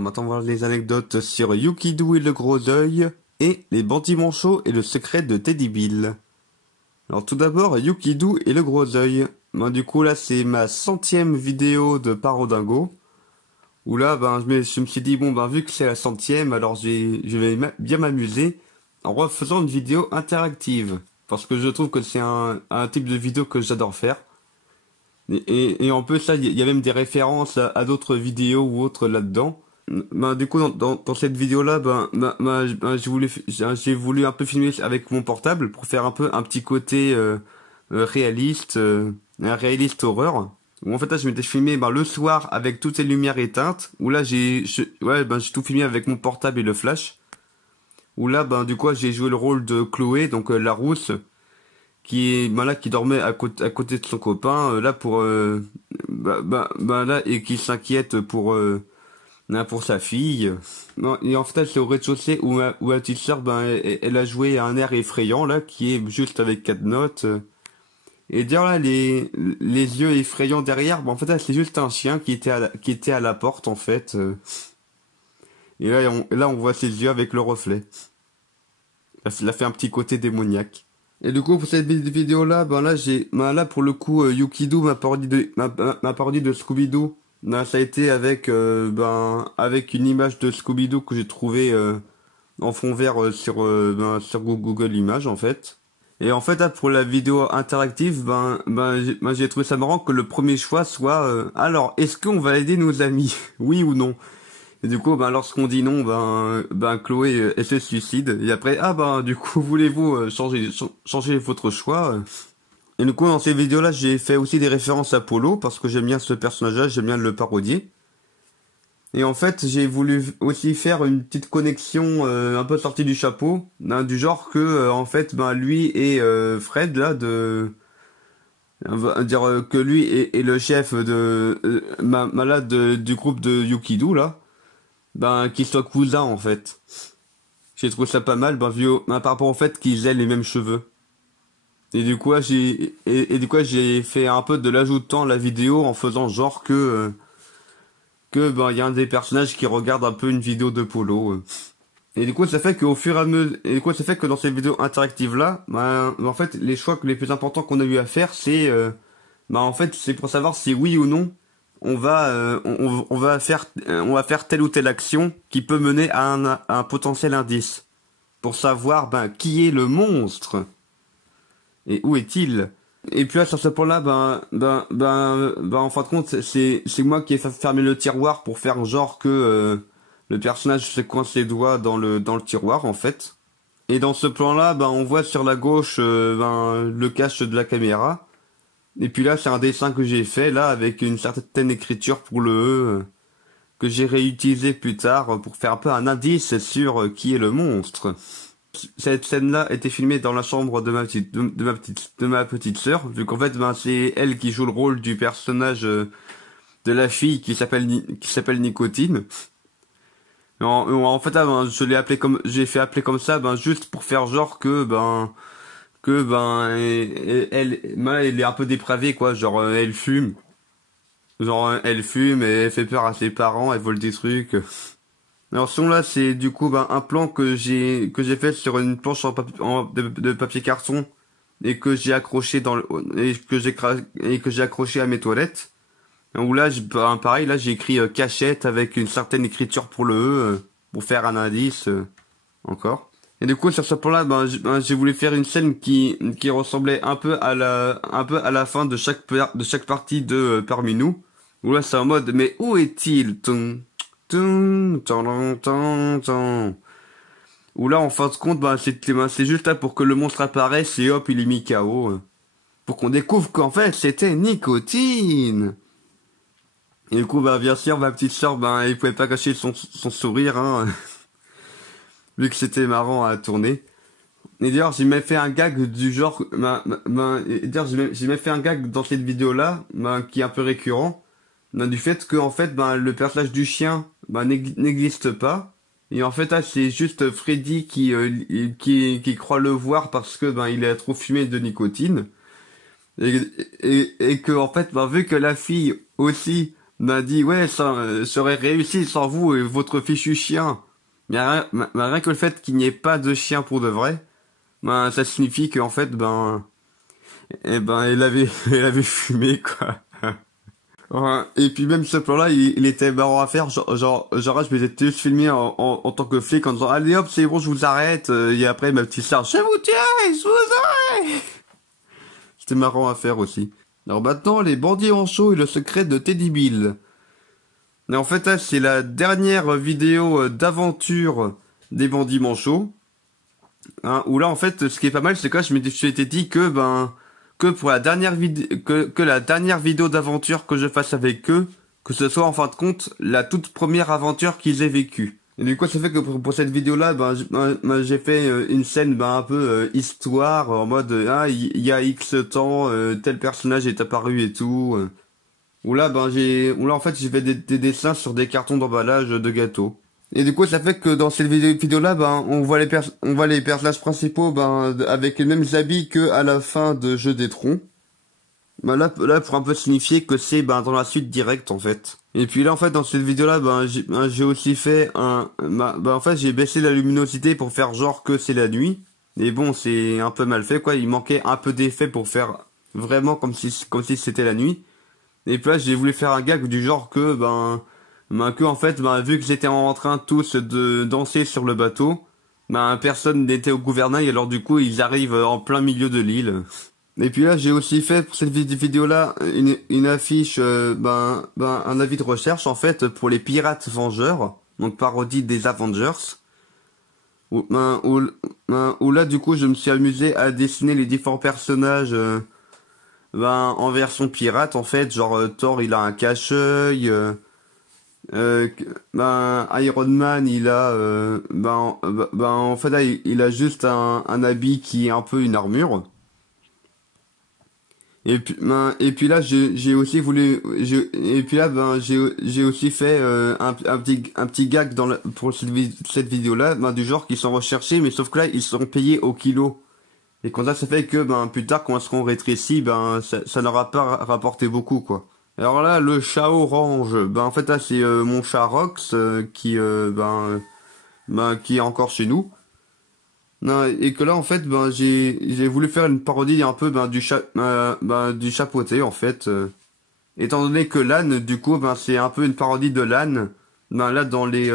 Alors maintenant on va voir les anecdotes sur Yukidou et le gros œil, et les bandits manchots et le secret de Teddy Bill. Alors tout d'abord, Yukidou et le gros œil. Ben, du coup là c'est ma 100e vidéo de Parodingo. Où là je me suis dit bon vu que c'est la 100e, alors je vais bien m'amuser en refaisant une vidéo interactive. Parce que je trouve que c'est un type de vidéo que j'adore faire. Et en plus là il y a même des références à d'autres vidéos ou autres là-dedans. Du coup dans cette vidéo là j'ai voulu un peu filmer avec mon portable pour faire un petit côté réaliste, un réaliste horreur. Où en fait là je m'étais filmé le soir avec toutes les lumières éteintes. Où là j'ai tout filmé avec mon portable et le flash. Où là du coup j'ai joué le rôle de Chloé, donc la rousse, qui dormait à côté de son copain là pour là, et qui s'inquiète pour sa fille. Non, et en fait c'est au rez-de-chaussée où ma petite sœur elle a joué à un air effrayant là qui est juste avec 4 notes. Et d'ailleurs là les yeux effrayants derrière, en fait là c'est juste un chien qui était à la porte en fait. Et là on voit ses yeux avec le reflet. Là fait un petit côté démoniaque. Et du coup pour cette vidéo là là pour le coup Yukidou, ma parodie de Scooby-Doo, ça a été avec une image de Scooby-Doo que j'ai trouvé en fond vert sur Google Images en fait. Et en fait là pour la vidéo interactive j'ai trouvé ça marrant que le premier choix soit alors est-ce qu'on va aider nos amis oui ou non. Et du coup lorsqu'on dit non Chloé elle se suicide, et après du coup voulez-vous changer votre choix. Et du coup dans ces vidéos là j'ai fait aussi des références à Polo parce que j'aime bien ce personnage là, j'aime bien le parodier. Et en fait j'ai voulu aussi faire une petite connexion un peu sortie du chapeau, du genre que en fait lui et Fred là on va dire que lui est le chef de du groupe de Yukidou là, qu'ils soient cousins en fait. J'ai trouvé ça pas mal par rapport au fait qu'ils aient les mêmes cheveux. Et du coup j'ai fait un peu de l'ajout de temps à la vidéo en faisant genre que il y a un des personnages qui regarde un peu une vidéo de Polo. Et du coup ça fait qu'au fur et à mesure, et du coup ça fait que dans ces vidéos interactives là, en fait les choix les plus importants qu'on a eu à faire c'est en fait c'est pour savoir si oui ou non on va faire telle ou telle action qui peut mener à un potentiel indice pour savoir qui est le monstre et où est-il. Et puis là sur ce point là en fin de compte c'est moi qui ai fermé le tiroir pour faire genre que le personnage se coince les doigts dans le tiroir en fait. Et dans ce plan là on voit sur la gauche le cache de la caméra. Et puis là c'est un dessin que j'ai fait là avec une certaine écriture pour le E que j'ai réutilisé plus tard pour faire un peu un indice sur qui est le monstre. Cette scène-là était filmée dans la chambre de ma petite sœur, vu qu'en fait c'est elle qui joue le rôle du personnage de la fille qui s'appelle Nicotine. En fait j'ai fait appeler comme ça juste pour faire genre que elle est un peu dépravée quoi, genre elle fume. Elle fume et elle fait peur à ses parents, elle vole des trucs. Alors ce là c'est du coup un plan que j'ai fait sur une planche de papier carton et que j'ai accroché et que j'ai accroché à mes toilettes. Où là pareil là j'ai écrit cachette avec une certaine écriture pour le E pour faire un indice encore. Et du coup sur ce plan là j'ai voulu faire une scène qui ressemblait un peu à la fin de chaque partie de Parmi nous. Où là c'est en mode mais où est-il? Où là en fin de compte c'est juste là pour que le monstre apparaisse et hop il est mis KO pour qu'on découvre qu'en fait c'était Nicotine. Et du coup bien sûr ma petite sœur elle pouvait pas cacher son sourire vu que c'était marrant à tourner. Et d'ailleurs j'ai même fait un gag du genre j'ai même fait un gag dans cette vidéo là qui est un peu récurrent, du fait que en fait le personnage du chien n'existe pas, et en fait là c'est juste Freddy qui croit le voir parce que il a trop fumé de nicotine, et que en fait vu que la fille aussi m'a dit ouais, ça serait réussi sans vous et votre fichu chien. Mais rien que le fait qu'il n'y ait pas de chien pour de vrai, ben ça signifie qu'en fait elle avait elle avait fumé quoi. Ouais. Et puis même ce plan-là, il était marrant à faire. Genre, je m'étais juste filmé en tant que flic en disant allez hop, c'est bon, je vous arrête. Et après ma petite sœur, je vous tiens, je vous arrête. C'était marrant à faire aussi. Alors maintenant, les bandits en show et le secret de Teddy Bill. Et en fait, là, c'est la dernière vidéo d'aventure des bandits manchots. Hein, où là, en fait, ce qui est pas mal, c'est que là, je m'étais dit que pour la dernière vidéo, que la dernière vidéo d'aventure que je fasse avec eux, que ce soit en fin de compte la toute première aventure qu'ils aient vécue. Et du coup, ça fait que pour cette vidéo-là, j'ai fait une scène un peu histoire en mode il y a X temps, tel personnage est apparu et tout. Où là, en fait, j'ai fait des dessins sur des cartons d'emballage de gâteaux. Et du coup, ça fait que dans cette vidéo-là, on voit les personnages principaux, avec les mêmes habits que à la fin de Jeu des Troncs. Là, pour un peu signifier que c'est, dans la suite directe, en fait. Et puis là, en fait, dans cette vidéo-là, j'ai aussi fait en fait, j'ai baissé la luminosité pour faire genre que c'est la nuit. Et bon, c'est un peu mal fait, quoi. Il manquait un peu d'effet pour faire vraiment comme si c'était la nuit. Et puis là, j'ai voulu faire un gag du genre que, en fait, vu que j'étais en train tous de danser sur le bateau, personne n'était au gouvernail, alors du coup, ils arrivent en plein milieu de l'île. Et puis là, j'ai aussi fait pour cette vidéo-là une affiche, un avis de recherche en fait pour les Pirates Vengeurs, donc parodie des Avengers. Où là, du coup, je me suis amusé à dessiner les différents personnages. En version pirate en fait, genre Thor il a un cache-œil, Iron Man il a en fait là, il a juste un habit qui est un peu une armure. Et puis là j'ai aussi voulu et puis là j'ai aussi fait un petit gag pour cette vidéo là, du genre qu'ils sont recherchés mais sauf que là ils sont payés au kilo. Et quand ça fait que plus tard quand elles seront rétrécies, ça n'aura pas rapporté beaucoup quoi. Alors là le chat orange, en fait là c'est mon chat Rox qui est encore chez nous. Non, et que là en fait j'ai voulu faire une parodie un peu du chapeauté en fait. Étant donné que l'âne du coup c'est un peu une parodie de l'âne. Là dans les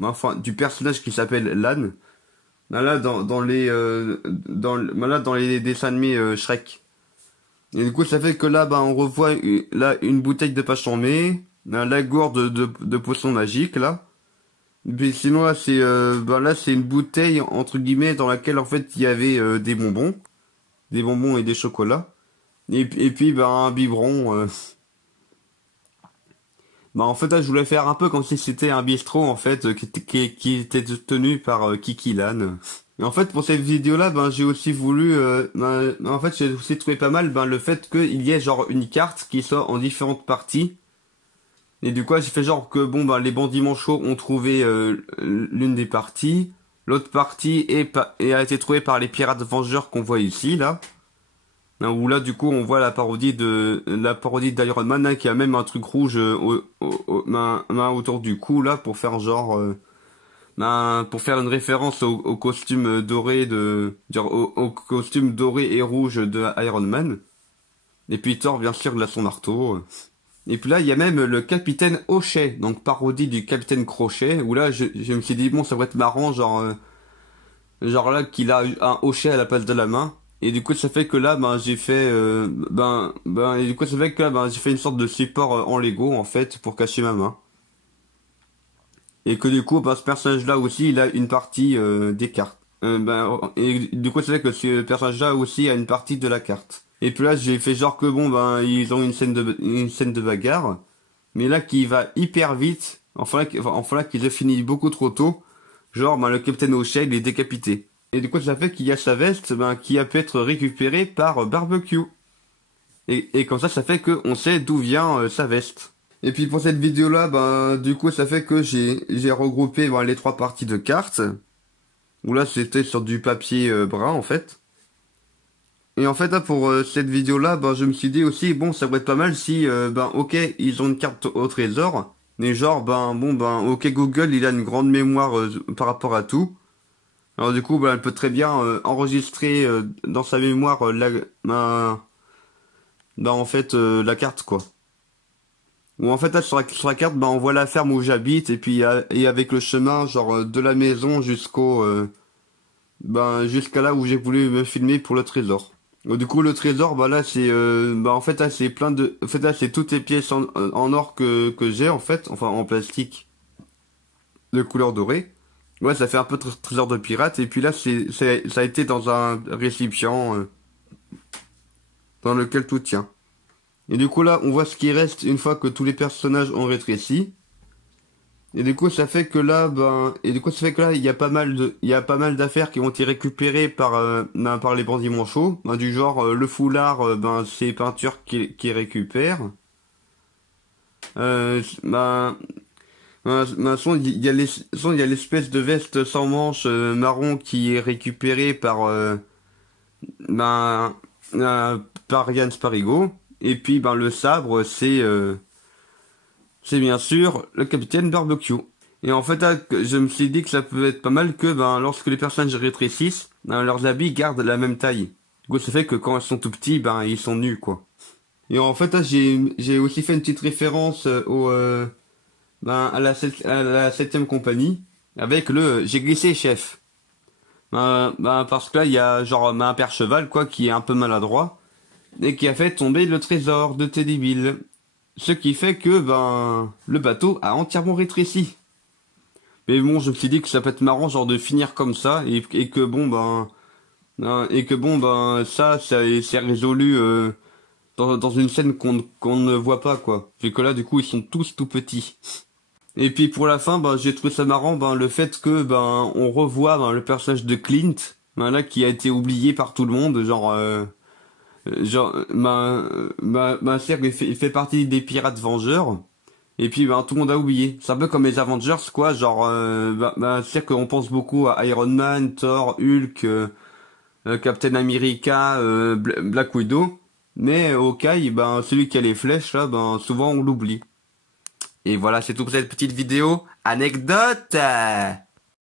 enfin du personnage qui s'appelle l'âne. Là, dans les dessins animés Shrek. Et du coup, ça fait que là, on revoit là une bouteille de Pachambé, la gourde de potion magique là. Et puis sinon là, c'est une bouteille entre guillemets dans laquelle en fait il y avait des bonbons et des chocolats. Et puis un biberon. En fait là, je voulais faire un peu comme si c'était un bistrot en fait qui était tenu par Kiki Lan. Et en fait, pour cette vidéo-là, j'ai aussi voulu, en fait, j'ai aussi trouvé pas mal, le fait qu'il y ait genre une carte qui soit en différentes parties. Et du coup, j'ai fait genre que les bandits manchots ont trouvé l'une des parties, l'autre partie a été trouvée par les pirates vengeurs qu'on voit ici là. Où là, du coup, on voit la parodie d'Iron Man qui a même un truc rouge autour du cou là pour faire genre. Pour faire une référence au costume doré au costume doré et rouge de Iron Man. Et puis Thor, bien sûr, il a son marteau. Et puis là, il y a même le capitaine Hochet, donc parodie du capitaine Crochet, où là, je me suis dit, bon, ça va être marrant, genre là, qu'il a un hochet à la place de la main. Et du coup, ça fait que là, j'ai fait, et du coup, ça fait que là, j'ai fait une sorte de support en Lego, en fait, pour cacher ma main. Et que du coup, ce personnage-là aussi, il a une partie des cartes. Et du coup, c'est vrai que ce personnage-là aussi a une partie de la carte. Et puis là, j'ai fait genre que ils ont une scène de bagarre, mais là qui va hyper vite. Enfin là qu'ils ont fini beaucoup trop tôt. Genre, le capitaine O'Shea, il est décapité. Et du coup, ça fait qu'il y a sa veste, qui a pu être récupérée par Barbecue. Et comme ça fait que on sait d'où vient sa veste. Et puis pour cette vidéo là, du coup ça fait que j'ai regroupé les trois parties de cartes. Où là c'était sur du papier brun en fait. Et en fait, là, pour cette vidéo-là, ben, je me suis dit aussi, bon, ça pourrait être pas mal si, ben, ok, ils ont une carte au trésor, mais genre, ben, bon, ben, ok, Google, il a une grande mémoire par rapport à tout. Alors du coup, ben, elle peut très bien enregistrer dans sa mémoire en fait, la carte, quoi. Ou en fait, là, sur la carte, ben, on voit la ferme où j'habite, et puis, et avec le chemin, genre, de la maison jusqu'à là où j'ai voulu me filmer pour le trésor. Du coup, le trésor, bah là, en fait, là, c'est en fait, là, c'est toutes les pièces en or que j'ai, en fait, enfin, en plastique de couleur dorée. Ouais, ça fait un peu trésor de pirate. Et puis là, ça a été dans un récipient dans lequel tout tient. Et du coup, là, on voit ce qui reste une fois que tous les personnages ont rétréci. Et du coup, ça fait que là, il y a il y a pas mal d'affaires qui ont été récupérées par les bandits manchots. Ben, du genre, le foulard, c'est peinture qui récupère. Euh, ben, il y a l'espèce de veste sans manches marron qui est récupérée ben, par Yann Sparigo. Et puis, ben, le sabre, c'est bien sûr le capitaine Barbecue. Et en fait, là, je me suis dit que ça peut être pas mal que ben, lorsque les personnages rétrécissent, ben, leurs habits gardent la même taille. Du coup, ça fait que quand ils sont tout petits, ben, ils sont nus, quoi. Et en fait, là, j'ai aussi fait une petite référence à la septième compagnie avec le j'ai glissé chef. Parce que là, il y a genre un père cheval, quoi, qui est un peu maladroit et qui a fait tomber le trésor de Teddy Bill. Ce qui fait que, ben, le bateau a entièrement rétréci. Mais bon, je me suis dit que ça peut être marrant, genre, de finir comme ça, et que bon, ça, c'est résolu, dans une scène qu'on ne voit pas, quoi. Vu que là, du coup, ils sont tous tout petits. Et puis, pour la fin, ben, j'ai trouvé ça marrant, ben, le fait que, ben, on revoit, ben, le personnage de Clint, ben, là, qui a été oublié par tout le monde, c'est-à-dire qu'il il fait partie des pirates vengeurs. Et puis, ben, tout le monde a oublié. C'est un peu comme les Avengers, quoi. Genre, c'est-à-dire qu'on pense beaucoup à Iron Man, Thor, Hulk, Captain America, Black Widow. Mais Hawkeye, ben, celui qui a les flèches, là, ben, souvent on l'oublie. Et voilà, c'est tout pour cette petite vidéo. Anecdote!